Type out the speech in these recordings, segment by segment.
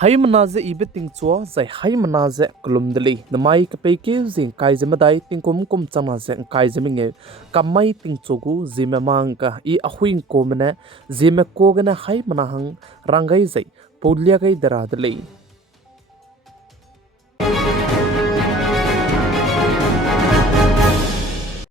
Hai manaze ibe tingchua zai hai manaze kulumdali namai kapeke zing kai zemadai tingkum kum chana ze kai zeminge kamai tingchogu Zememanka I ahuing komene Zeme kogena hai manahang rangai zai podlia kai daradali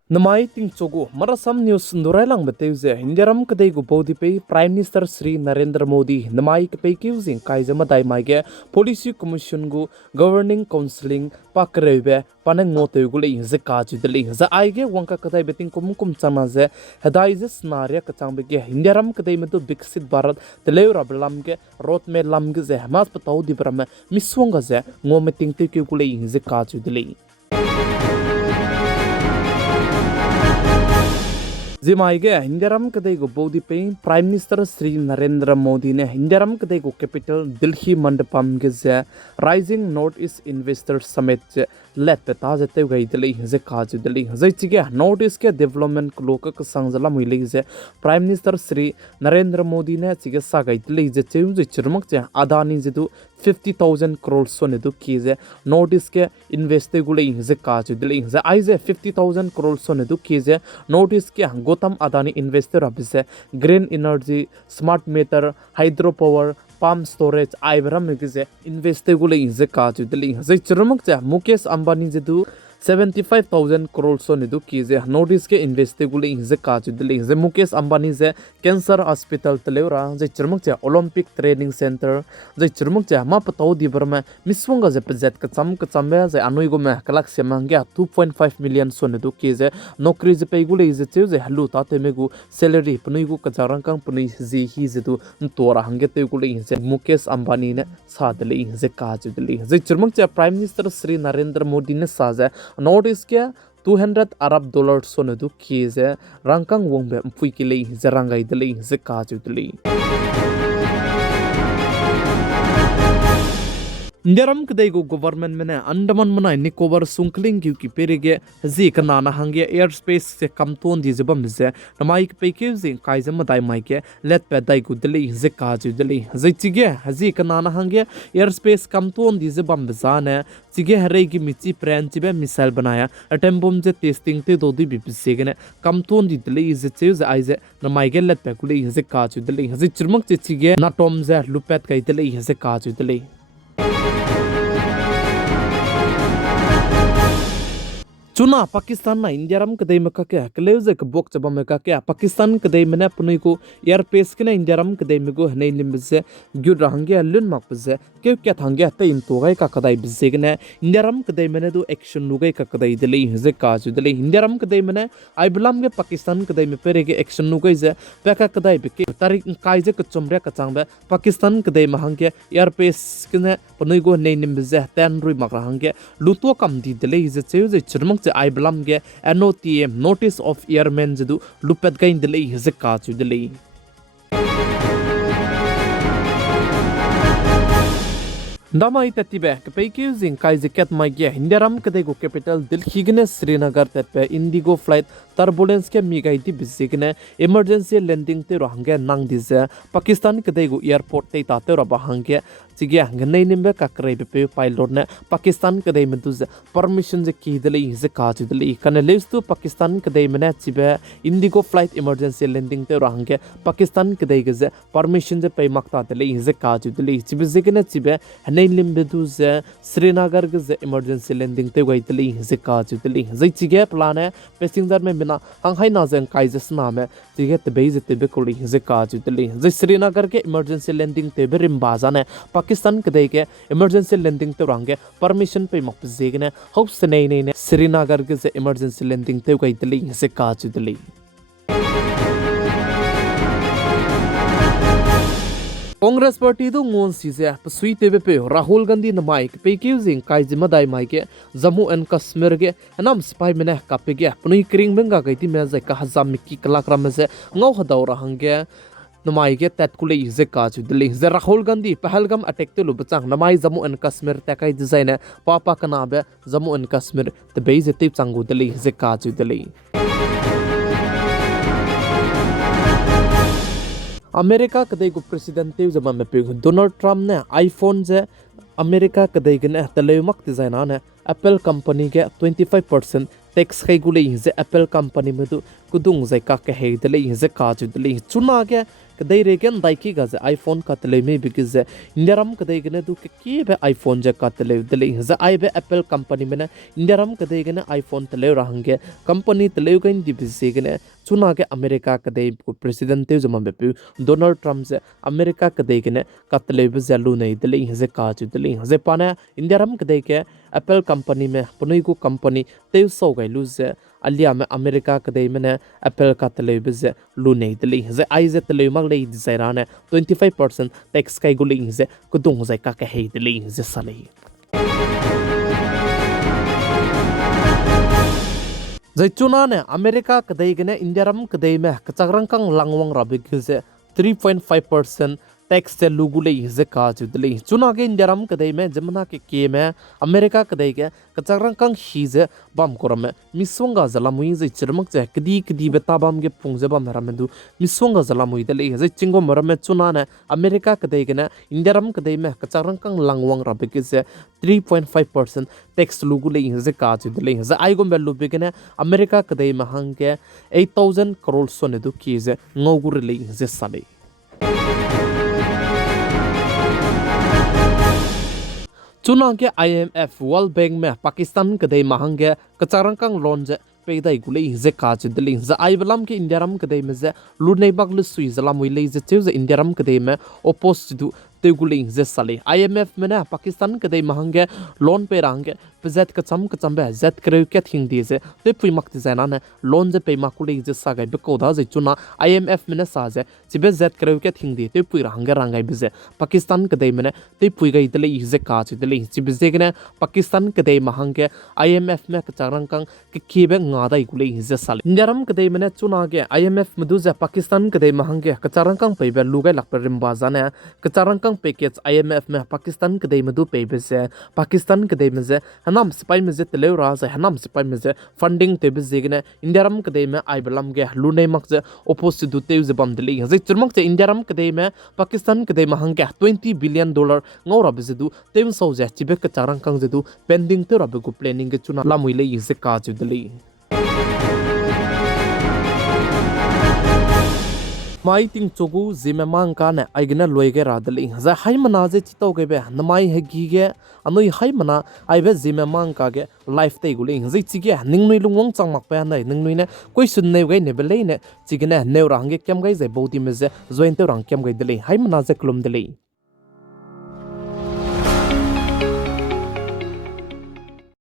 Namai tingchogu marasam news nurailang beteuze Indiaram kadai gu bodipe Prime Minister Sri Narendra Modi namai kapeke zing kai zemadai maige Policy Commission gu Governing Counseling pakrebe panang ngoteguli zeka judali za aige wangka kadai beting kum chana ze hadai ze snaria kachangbege Indiaram kadai medu biksit Bharat teleura blamge road me lamge ze mas patau dibrama miswanga ze ngometing te gulei zeka judali Zemaige Indiaram kadai go bodi pe Prime Minister Sri Narendra Modi ne Indiaram kadai go capital Delhi mandapam ge ze Rising North East Investor Summit je let ta jate gai deli ze kaju deli ze chige North East ke development loka ka sangjala muile ze Prime Minister Sri Narendra Modi ne chige sa gai deli je cheu je chirmak je Adani je du 50,000 crore so ne du ki ze North East ke investe gulei ze kaju deli ze ai ze 50,000 crore so ne du ki ze North East ke Gotham Adani investor abise green energy smart meter hydropower palm storage Ibrahim gize investe gule inze kaju deli zai chirmak cha Mukesh Ambani je du 75,000 crore so ne du kize notice ke investe gule inze kaju deli ze Mukesh Ambani je cancer hospital teleura zai chirmak cha Olympic training center zai chirmak cha ma patau di barma miswanga je pjet ka cham zai anoi go me kalak semangya 2.5 million so ne du kize nokri je pe gule je che je halu ta te megu salary pnui gu ka jarang kang pnui ji hi je du tora hange te gule je Mukesh Ambani ne sadle je kaju deli zai chirmak cha Prime Minister Sri Narendra Modi ne saja notice ke $200 Arab so ne du kize rangkang wongbe mpui kile zarangai deli ze kaju deli Indiaram kadai go government mena Andaman mana Nicobar sungkling ki perige zi kanana hange airspace se kamton di zebam ze namai peke zi kaizam dai maike let pe dai gu deli ze kaju deli zai chige zi kanana hange airspace kamton di zebam zane chige hare gi michi pran chibe missile banaya atembom je testing te do di bipsegene kamton di deli ze che ze aize namai ge let pe guli ze kaju deli zi chirmak che chige na tom ze lupet kai deli ze kaju deli Chuna Pakistan na Indiaram kadai maka ke kleuze ke bok chaba maka ke Pakistan kadai mena punui ko airspace ke na Indiaram kadai mego nei limze gyur rahangya lun mak bze ke kya thangya ta in to gai ka kadai bze ke na Indiaram kadai mena do action nu gai ka kadai deli ze ka ju deli Indiaram kadai mena ai blam ge Pakistan kadai me pere ge action nu gai ze pe ka kadai be ke tarik kai ze ka chomre ka changbe Pakistan kadai mahangya airspace ke na punui go nei limze tan rui mak rahangya luto kam di deli ze che ze chirmang I blam ge NOTM notice of airmen jedu lupet gain delay hizka chu delay Damai tatibe kapeke zing kai ziket magia Indiaram kadai go capital Delhi gne Srinagar tepe Indigo flight turbulence ke mi gai di bizigne emergency landing te rohange nang dize Pakistan kadai go airport te ta te ro bahange chige ngai nimbe kakrai be pilot ne Pakistan kadai meduz permission je ki dele ze ka ju dele kan lews to Pakistan kadai mena chibe Indigo flight emergency landing te rohange Pakistan kadai ge permission je pe makta dele ze ka ju dele chibe zigne chibe nei limbe du ze Srinagar ge emergency landing te gai dele ze ka ju dele zai chige plan hai passenger me bina hanghai na jeng kai je sna me chige te be je te be koli ze ka ju dele zai Srinagar ke emergency landing te be rim bazan hai Pakistan kadai ke emergency landing te range permission pe mak zegne hopes nei nei Srinagar ke emergency landing te gai dele ze ka ju dele Congress party do ngon size pasui tebe pe Rahul Gandhi na mic pe using kai jima dai mic ke Jammu and Kashmir ge anam spy mene ka pe ge punui kring benga ga ti me za ka hazam ki kalakram se ngau hadaw rahange namai ge tat kule ze ka chu dili ze Rahul Gandhi Pahalgam attack te lu bachang namai Jammu and Kashmir ta kai design papa kana be Jammu and Kashmir te be ze te changu dili ze ka chu dili America कदे को president ते जमा में पे Donald Trump ने iPhone जे America कदे के ने तले मक डिजाइन ने एप्पल कंपनी के 25% टैक्स कई गुले जे एप्पल कंपनी में तो कुदुंग जे का के हे दले जे का जु दले चुना के कदे रेगन दाइकी गा जे आईफोन का तले में बिकज इंडियारम कदे के ने दु के बे आईफोन जे का तले दले जे आई बे एप्पल कंपनी में ने इंडियारम कदे के ने आईफोन तले रहंगे कंपनी तले गइन दिबिसे के ने चुना के अमेरिका कदे को प्रेसिडेंट ते जमा बेपु डोनाल्ड ट्रम्प से अमेरिका कदे के ने कतले बजलु नहीं दले जे का जु दले जे पाने इंडियारम कदे के एप्पल कंपनी में पुनई को कंपनी ते सो गइलु जे अलिया में अमेरिका कदे में ने एप्पल का तले बजे लु नहीं दले जे आई जे तले मग ले डिजाइन ने 25% टैक्स कई गुले जे कुदुंग जे का के हे दले जे सले जैचुना ने अमेरिका कदे के ने इंडियारम कदे में कचरंग कंग लांगवंग रबिक जे 3.5% टैक्स से लुगुले जे का जुदले चुना के इंडियारम कदे में जमना के में अमेरिका कदे के कचरंग कंग ही जे बम कोरम मिसवंगा जलामुई जे चिरमक जे कदी बेता बम के पुंजे बम रमेदु मिसवंगा जलामुई दले जे चिंगो मरम चुना ने अमेरिका कदे के ने इंडियारम कदे में कचरंग कंग लांगवंग रबिक जे 3.5% टैक्स लुगुले जे का जुदले जे आइगो बेलु बिगने अमेरिका कदे में हंगे 8000 करोड़ सोने दु की जे ngogurले जे साले चुना के IMF वर्ल्ड बैंक में पाकिस्तान कदे महंगे कचारंग कंग लोन जे पेदाई गुले जे काज दिल्ली जे आइबलम के इंडियारम कदे में जे लुने बगल सुई जलाम विले जे चेव जे इंडियारम कदे में ओपोस्ट दु तेगुले जे साले IMF में ना पाकिस्तान कदे महंगे लोन पे रंगे जेट कचम बे जेट करे के थिंग दी जे ते पुई मक डिजाइन ने लोन जे पे माकुले जे सागे बेकोदा जे चुना IMF में ने सा जे चिबे जेट करे के थिंग दी ते पुई रंगे बिजे पाकिस्तान कदे में ते पुई गई दले जे काज दले चिबे जे ने पाकिस्तान कदे महंगे IMF में कचारंग कंग के केबे ngada गुले जे साले इंडियारम कदे में चुना के IMF मदु जे पाकिस्तान कदे महंगे कचारंग कंग पे बे लुगाई लक रिम्बा जाने कचारंग कंग पैकेज IMF में पाकिस्तान कदे मदु पे बे से पाकिस्तान कदे में जे हनाम सिपाई में जे तले राज हनाम सिपाई में जे फंडिंग ते बिजेगने इंडियारम कदे में आइबलम के लुने मक जे ओपोजिट दुते जे बम दिले जे चुरमक जे इंडियारम कदे में पाकिस्तान कदे महंगे $20 बिलियन ngora बिजदु तेम सौ जे चिबे कचारंग कंग जे दु पेंडिंग ते रब को प्लानिंग के चुना लामुइले जे का जुदली माई तिंग चोगु Zememanka ने आइगना लोइगे रादली जा हाई मना जे चितो के बे नमाई हेगी गे अनोई हाई मना आइबे Zememanka के लाइफ ते गुले जे चिगे निंगनुई लुंगोंग चांगमक पे नै निंगनुई ने कोई सुनने गे ने बेले ने चिगने नेउ रंगे केम गे जे बोदी में जे जोइन ते रंग केम गे दले हाई मना जे क्लुम दले